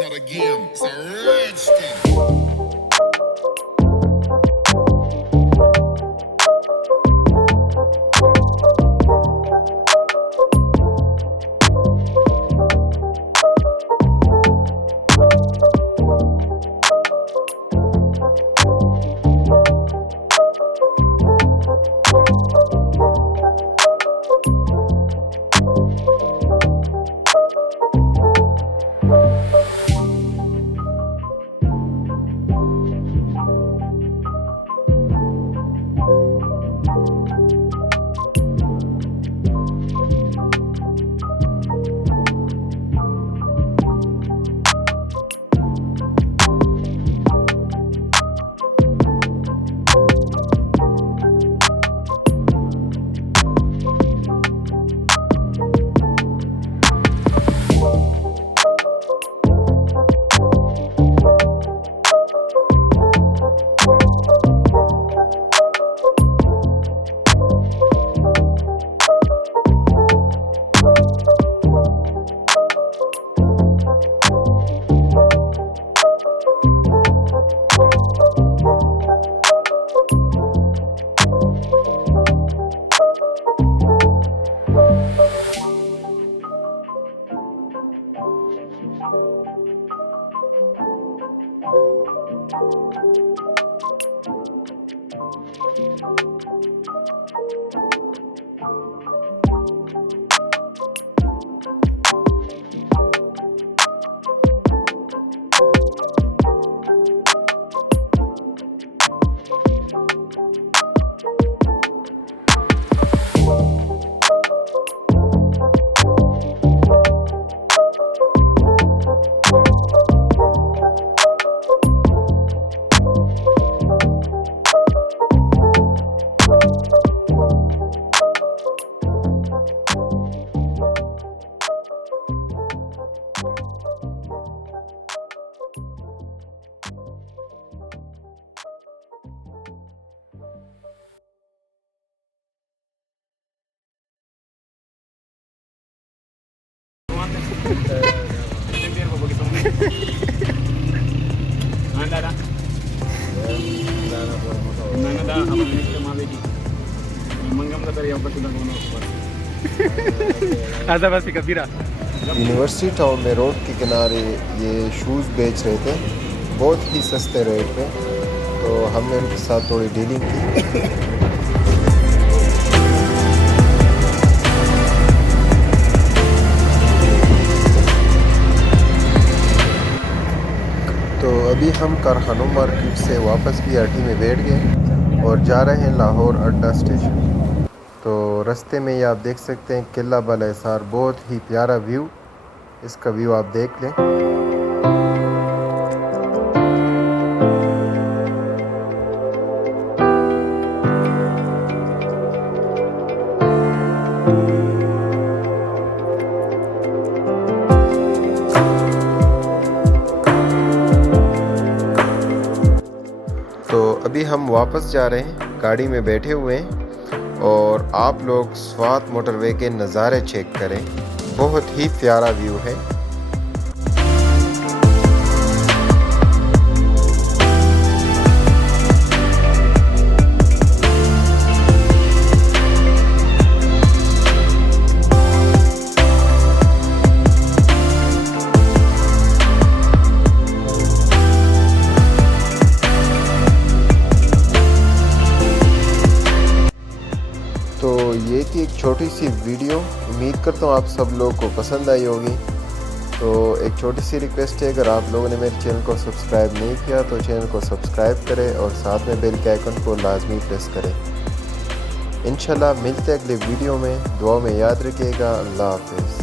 not a game, it's a rich thing. University town में road के किनारे ये शूज़ बेच रहे थे बहुत ही सस्ते रेट पे, तो हमने उनके साथ थोड़ी डीलिंग की। तो अभी हम कारखानों मार्केट से वापस BRT में बैठ गए और जा रहे हैं लाहौर अड्डा स्टेशन। तो रास्ते में ये आप देख सकते हैं किला बाला हिसार, बहुत ही प्यारा व्यू, इसका व्यू आप देख लें। तो अभी हम वापस जा रहे हैं, गाड़ी में बैठे हुए हैं और आप लोग स्वात मोटरवे के नज़ारे चेक करें, बहुत ही प्यारा व्यू है। तो ये थी एक छोटी सी वीडियो, उम्मीद करता हूँ आप सब लोगों को पसंद आई होगी। तो एक छोटी सी रिक्वेस्ट है, अगर आप लोगों ने मेरे चैनल को सब्सक्राइब नहीं किया तो चैनल को सब्सक्राइब करें और साथ में बेल के आइकन को लाजमी प्रेस करें। इंशाल्लाह मिलते हैं अगले वीडियो में, दुआ में याद रखिएगा। अल्लाह हाफ़िज़।